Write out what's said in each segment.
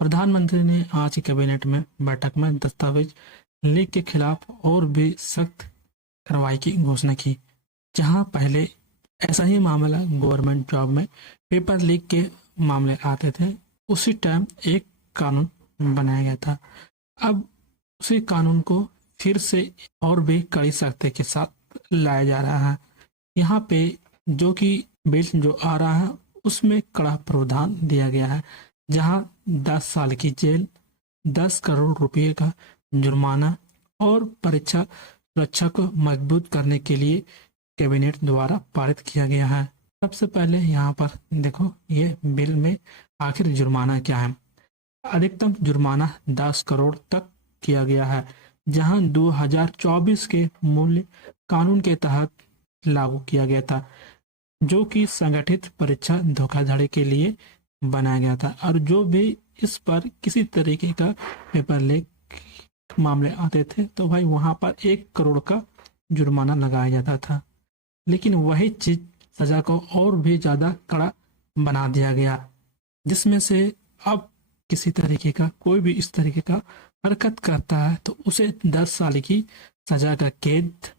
प्रधानमंत्री ने आज की कैबिनेट में बैठक में दस्तावेज लीक के खिलाफ और भी सख्त कार्रवाई की घोषणा की। जहां पहले ऐसा ही मामला गवर्नमेंट जॉब में पेपर लीक के मामले आते थे, उसी टाइम एक कानून बनाया गया था। अब उसी कानून को फिर से और भी कड़ी सख्ती के साथ लाया जा रहा है। यहाँ पे जो कि बिल जो आ रहा है उसमें कड़ा प्रावधान दिया गया है, जहां 10 साल की जेल, 10 करोड़ रुपए का जुर्माना और परीक्षा सुरक्षा को मजबूत करने के लिए कैबिनेट द्वारा पारित किया गया है। सबसे पहले यहाँ पर देखो ये बिल में आखिर जुर्माना क्या है। अधिकतम जुर्माना 10 करोड़ तक किया गया है, जहां 2024 के मूल्य कानून के तहत लागू किया गया था, जो कि संगठित परीक्षा धोखाधड़ी के लिए बनाया गया था। और जो भी इस पर किसी तरीके का पेपर लीक मामले आते थे तो भाई वहां पर 1 करोड़ का जुर्माना लगाया जाता था। लेकिन वही चीज सजा को और भी ज्यादा कड़ा बना दिया गया, जिसमें से अब किसी तरीके का कोई भी इस तरीके का हरकत करता है तो उसे 10 साल की सजा का कैद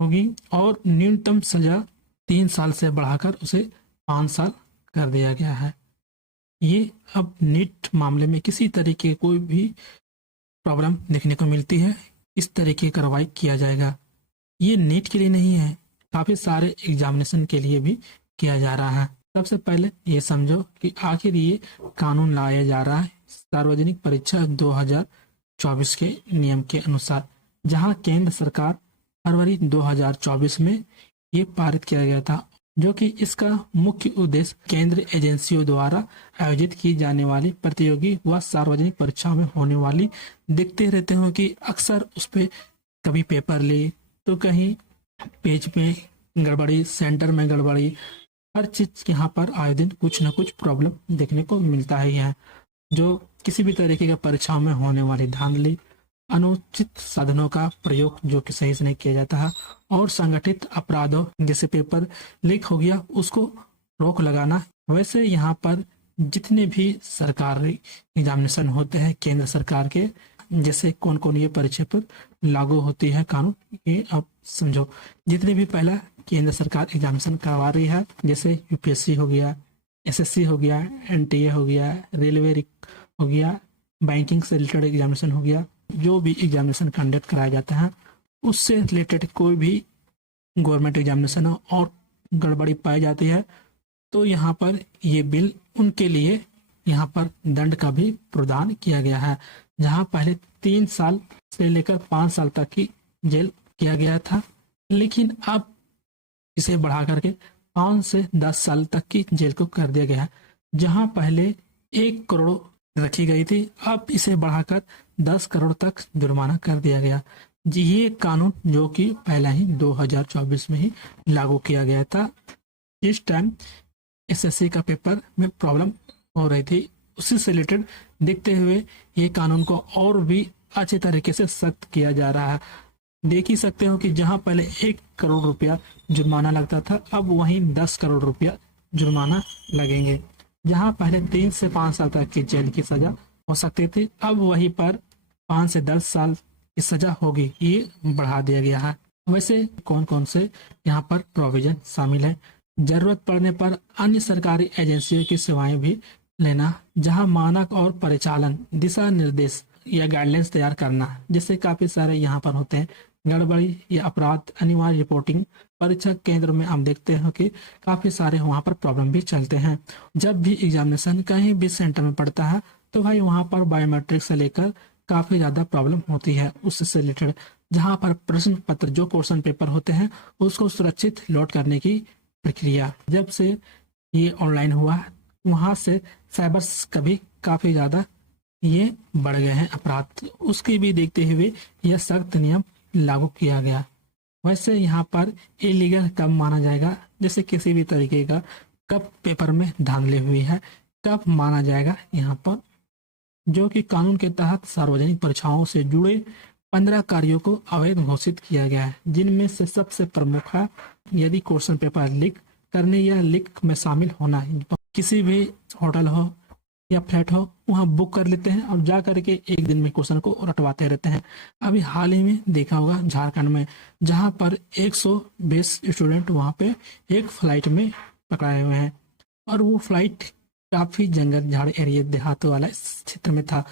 होगी और न्यूनतम सजा 3 साल से बढ़ाकर उसे 5 साल कर दिया गया है। ये अब नीट मामले में किसी तरीके कोई भी प्रॉब्लम देखने को मिलती है, इस तरीके की कार्रवाई किया जाएगा। ये नीट के लिए नहीं है, काफी सारे एग्जामिनेशन के लिए भी किया जा रहा है। सबसे पहले ये समझो कि आखिर ये कानून लाया जा रहा है सार्वजनिक परीक्षा 2024 के नियम के अनुसार, जहां केंद्र सरकार फरवरी 2024 में ये पारित किया गया था, जो कि इसका मुख्य उद्देश्य केंद्र एजेंसियों द्वारा आयोजित की जाने वाली प्रतियोगी व सार्वजनिक परीक्षाओं में होने वाली देखते रहते हो कि अक्सर उस पे कभी पेपर लीक तो कहीं पेज में गड़बड़ी, सेंटर में गड़बड़ी, हर चीज यहाँ पर आए दिन कुछ ना कुछ प्रॉब्लम देखने को मिलता ही है, जो किसी भी तरीके का परीक्षाओं में होने वाली धांधली, अनुचित साधनों का प्रयोग जो कि सही से नहीं किया जाता है, और संगठित अपराधों जैसे पेपर लीक हो गया उसको रोक लगाना। वैसे यहाँ पर जितने भी सरकारी एग्जामिनेशन होते हैं केंद्र सरकार के, जैसे कौन कौन ये परीक्षा पर लागू होती है कानून, ये अब समझो। जितने भी पहला केंद्र सरकार एग्जामिनेशन करवा रही है, जैसे यूपीएससी हो गया, एसएससी हो गया, एनटीए हो गया, रेलवे हो गया, बैंकिंग से रिलेटेड एग्जामिनेशन हो गया, जो भी एग्जामिनेशन कंडक्ट कराया जाता है उससे रिलेटेड कोई भी गवर्नमेंट एग्जामिनेशन हो और गड़बड़ी पाई जाती है तो यहाँ पर ये बिल उनके लिए यहाँ पर दंड का भी प्रावधान किया गया है, जहाँ पहले 3 साल से लेकर 5 साल तक की जेल किया गया था, लेकिन अब इसे बढ़ा करके 5 से 10 साल तक की जेल को कर दिया गया है। जहां पहले 1 करोड़ रखी गई थी, अब इसे बढ़ाकर 10 करोड़ तक जुर्माना कर दिया गया। जी, ये कानून जो कि पहला ही 2024 में ही लागू किया गया था। इस टाइम एसएससी का पेपर में प्रॉब्लम हो रही थी, उसी से रिलेटेड देखते हुए ये कानून को और भी अच्छे तरीके से सख्त किया जा रहा है। देख ही सकते हो कि जहां पहले 1 करोड़ रुपया जुर्माना लगता था, अब वहीं 10 करोड़ रुपया जुर्माना लगेंगे। जहां पहले 3 से 5 साल तक की जेल की सजा हो सकती थी, अब वहीं पर 5 से 10 साल की सजा होगी, ये बढ़ा दिया गया है। वैसे कौन कौन से यहाँ पर प्रोविजन शामिल है? जरूरत पड़ने पर अन्य सरकारी एजेंसियों की सेवाएं भी लेना, जहां मानक और परिचालन दिशा निर्देश या गाइडलाइंस तैयार करना, जिससे काफी सारे यहाँ पर होते हैं गड़बड़ी या अपराध, अनिवार्य रिपोर्टिंग। परीक्षा केंद्र में हम देखते हैं कि काफी सारे वहाँ पर प्रॉब्लम भी चलते हैं। जब भी एग्जामिनेशन कहीं भी सेंटर में पड़ता है तो भाई वहाँ पर बायोमेट्रिक से लेकर काफी ज्यादा प्रॉब्लम होती है उससे रिलेटेड, जहाँ पर प्रश्न पत्र जो क्वेश्चन पेपर होते हैं उसको सुरक्षित लोड करने की प्रक्रिया जब से ये ऑनलाइन हुआ, वहां से साइबर का भी काफी ज्यादा ये बढ़ गए हैं अपराध, उसके भी देखते हुए यह सख्त नियम लागू किया गया। वैसे यहाँ पर इलीगल कब माना जाएगा, जैसे किसी भी तरीके का कब पेपर में धांधली हुई है कब माना जाएगा, यहाँ पर जो कि कानून के तहत सार्वजनिक परीक्षाओं से जुड़े 15 कार्यों को अवैध घोषित किया गया है, जिनमें से सबसे प्रमुख है यदि क्वेश्चन पेपर लीक करने या लीक में शामिल होना। किसी भी होटल हो या फ्लैट हो वहाँ बुक कर लेते हैं और जा करके एक दिन में क्वेश्चन को रटवाते रहते हैं। अभी हाल ही में देखा होगा झारखंड में, जहाँ पर 120 स्टूडेंट वहाँ पे एक फ्लाइट में पकड़ाए हुए हैं, और वो फ्लाइट काफी जंगल झाड़ एरिया देहातों वाला क्षेत्र में था।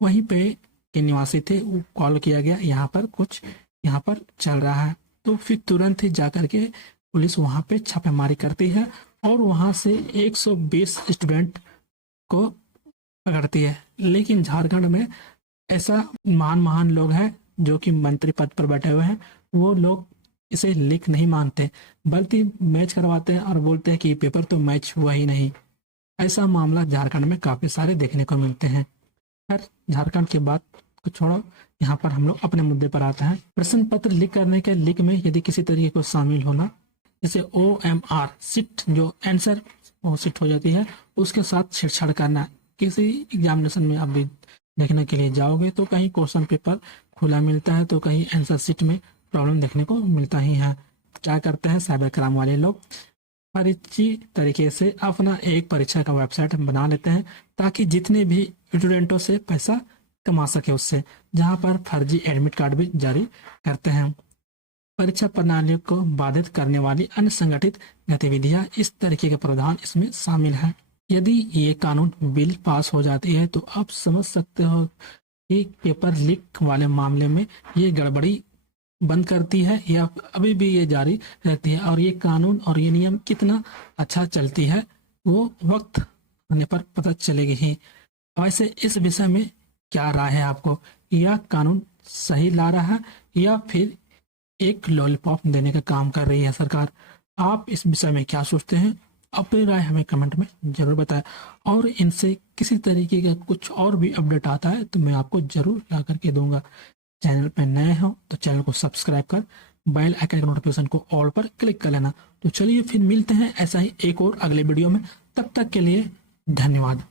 वहीं पे के निवासी थे, वो कॉल किया गया यहाँ पर कुछ यहाँ पर चल रहा है, तो फिर तुरंत ही जा करके पुलिस वहाँ पे छापेमारी करती है और वहाँ से 120 स्टूडेंट को पकड़ती है। लेकिन झारखंड में ऐसा महान महान लोग हैं जो कि मंत्री पद पर बैठे हुए हैं, वो लोग इसे लीक नहीं मानते, बल्कि मैच करवाते हैं और बोलते हैं कि ये पेपर तो मैच हुआ ही नहीं। ऐसा मामला झारखंड में काफी सारे देखने को मिलते हैं। खैर, झारखंड की बात को छोड़ो, यहाँ पर हम लोग अपने मुद्दे पर आते हैं। प्रश्न पत्र लीक करने के लीक में यदि किसी तरीके को शामिल होना, जैसे OMR सीट जो आंसर वो सीट हो जाती है, उसके साथ छेड़छाड़ करना। किसी एग्जामिनेशन में आप भी देखने के लिए जाओगे तो कहीं क्वेश्चन पेपर खुला मिलता है, तो कहीं आंसर सीट में प्रॉब्लम देखने को मिलता ही है। क्या करते हैं साइबर क्राइम वाले लोग, फर्जी तरीके से अपना एक परीक्षा का वेबसाइट बना लेते हैं ताकि जितने भी स्टूडेंटों से पैसा कमा सके उससे, जहां पर फर्जी एडमिट कार्ड भी जारी करते हैं। परीक्षा प्रणाली को बाधित करने वाली अन्य संगठित गतिविधियां, इस तरीके के प्रावधान इसमें शामिल हैं। यदि ये कानून बिल पास हो जाती है तो आप समझ सकते हो कि पेपर लीक वाले मामले में ये गड़बड़ी बंद करती है या अभी भी ये जारी रहती है, और ये कानून और ये नियम कितना अच्छा चलती है वो वक्त आने पर पता चलेगी ही। वैसे इस विषय में क्या राय है आपको? यह कानून सही ला रहा है या फिर एक लॉलीपॉप देने का काम कर रही है सरकार? आप इस विषय में क्या सोचते हैं? अपनी राय हमें कमेंट में जरूर बताएं, और इनसे किसी तरीके का कुछ और भी अपडेट आता है तो मैं आपको जरूर ला करके दूंगा। चैनल पर नए हो तो चैनल को सब्सक्राइब कर बेल आइकन के नोटिफिकेशन को ऑल पर क्लिक कर लेना। तो चलिए फिर मिलते हैं ऐसा ही एक और अगले वीडियो में, तब तक के लिए धन्यवाद।